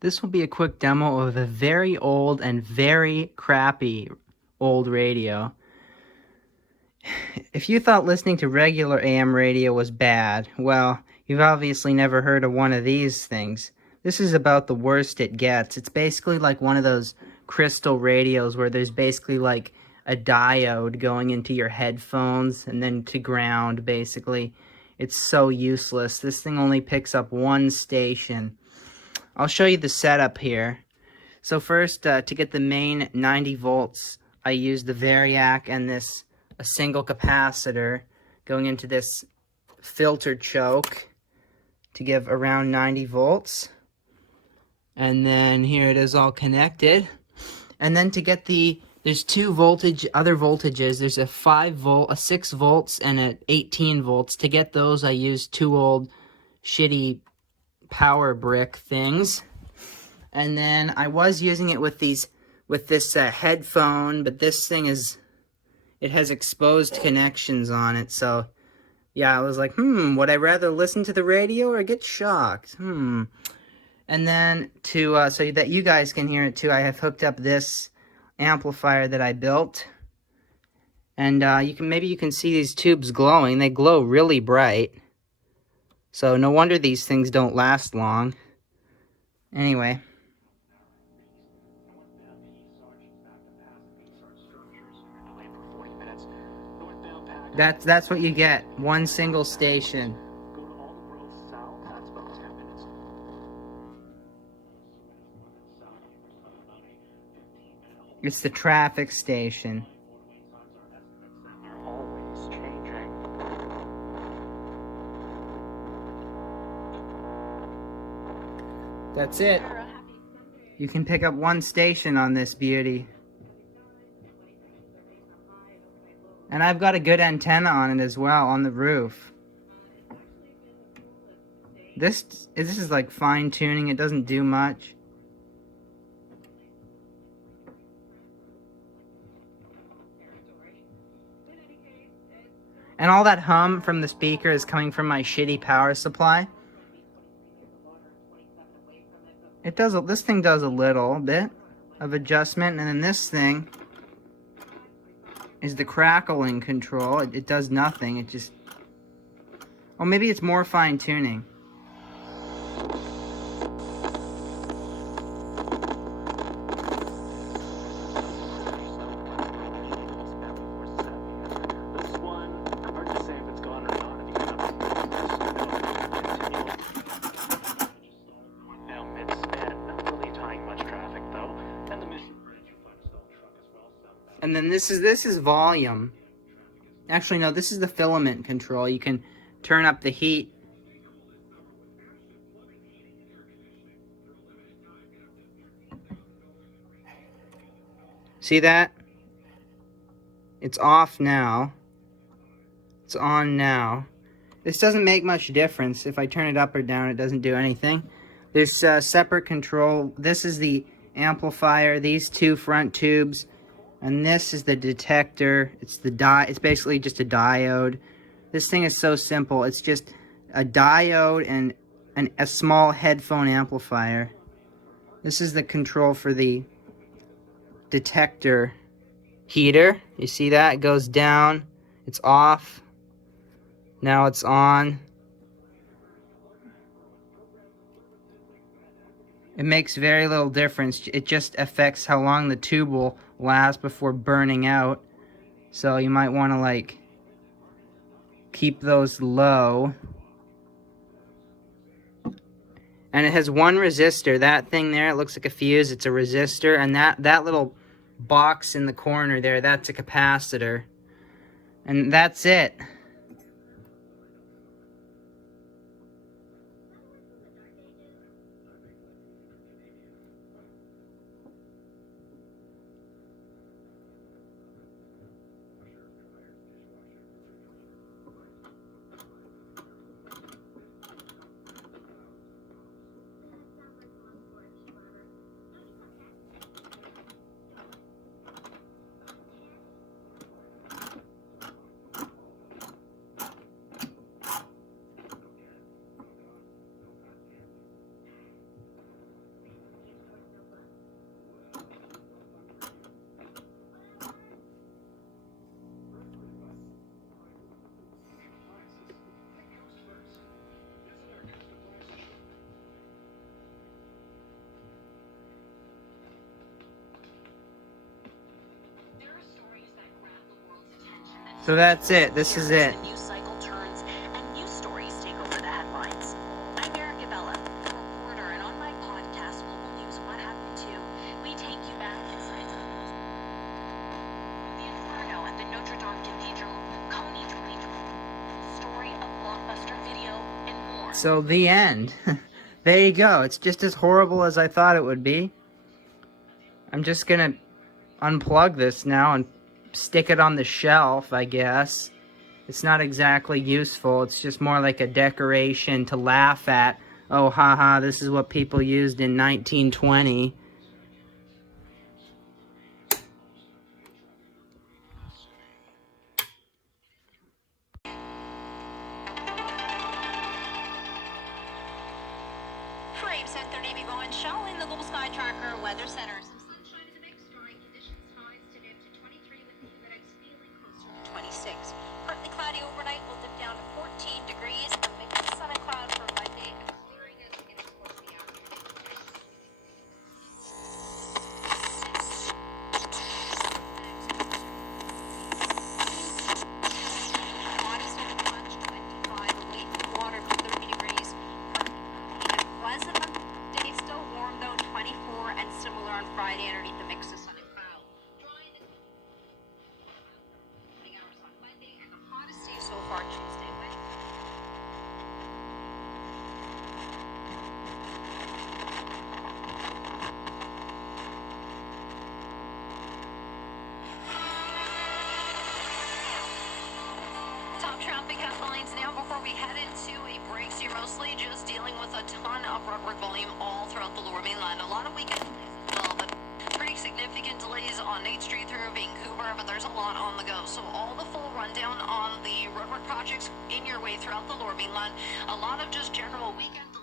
This will be a quick demo of a very old and very crappy old radio. If you thought listening to regular AM radio was bad, well, you've obviously never heard of one of these things. This is about the worst it gets. It's basically like one of those crystal radios where there's basically like a diode going into your headphones and then to ground, basically. It's so useless. This thing only picks up one station. I'll show you the setup here. So first, to get the main 90 volts, I use the variac and a single capacitor going into this filter choke to give around 90 volts. And then here it is all connected. And then to get there's two other voltages. There's a 5 volt, a 6 volts, and an 18 volts. To get those, I use two old shitty power brick things. And then I was using it with this headphone, but this thing it has exposed connections on it. So yeah, I was like, would I rather listen to the radio or get shocked? And then so that you guys can hear it too, I have hooked up this amplifier that I built. And maybe you can see these tubes glowing. They glow really bright. So no wonder these things don't last long. Anyway. That's what you get. One single station. It's the traffic station. That's it. You can pick up one station on this beauty. And I've got a good antenna on it as well, on the roof. This is like fine tuning. It doesn't do much. And all that hum from the speaker is coming from my shitty power supply. This thing does a little bit of adjustment, and then this thing is the crackling control. It does nothing. It just... Oh, maybe it's more fine-tuning. And then this is volume. Actually, no, this is the filament control. You can turn up the heat. See that? It's off now. It's on now. This doesn't make much difference. If I turn it up or down, it doesn't do anything. There's separate control. This is the amplifier, these two front tubes. And this is the detector. It's basically just a diode. This thing is so simple. It's just a diode and a small headphone amplifier. This is the control for the detector heater. You see that? It goes down. It's off. Now it's on. It makes very little difference. It just affects how long the tube will last before burning out. So you might want to like keep those low. And it has one resistor. That thing there, it looks like a fuse. It's a resistor. And that little box in the corner there, that's a capacitor. And that's it. So that's it. This is it. The news cycle turns and news stories take over the headlines. I'm Erica Bella, a reporter, and on my podcast, Global News What Happened To, we take you back inside the Inferno at the Notre Dame Cathedral, Coney 2020, story of Blockbuster Video, and more. So the end. There you go. It's just as horrible as I thought it would be. I'm just gonna unplug this now and stick it on the shelf, I guess. It's not exactly useful. It's just more like a decoration to laugh at. Oh, haha, this is what people used in 1920. Frames at 30 Navy Bowen show in the Global Sky Tracker Weather Center. Some sunshine in the mix, dry conditions, highs today up to 23 with the humidity feeling closer to 26. Partly cloudy overnight will dip down to 14 degrees. A mix of sun and cloud for Monday and clearing as we get towards the afternoon. Hottest of the bunch, 25. Away from the water for 30 degrees. Pleasant day, still warm though, 24, and similar on Friday underneath the mix of sun and cloud. Dry and morning hours on Monday, and the hottest day so far Tuesday, Wednesday. Top traffic headlines now before we head into a break. So you're mostly just dealing with a ton of roadwork volume all throughout the lower mainland. A lot of weekend delays as well, but pretty significant delays on 8th Street through Vancouver, but there's a lot on the go. So all the full rundown on the roadwork projects in your way throughout the lower mainland. A lot of just general weekend delays.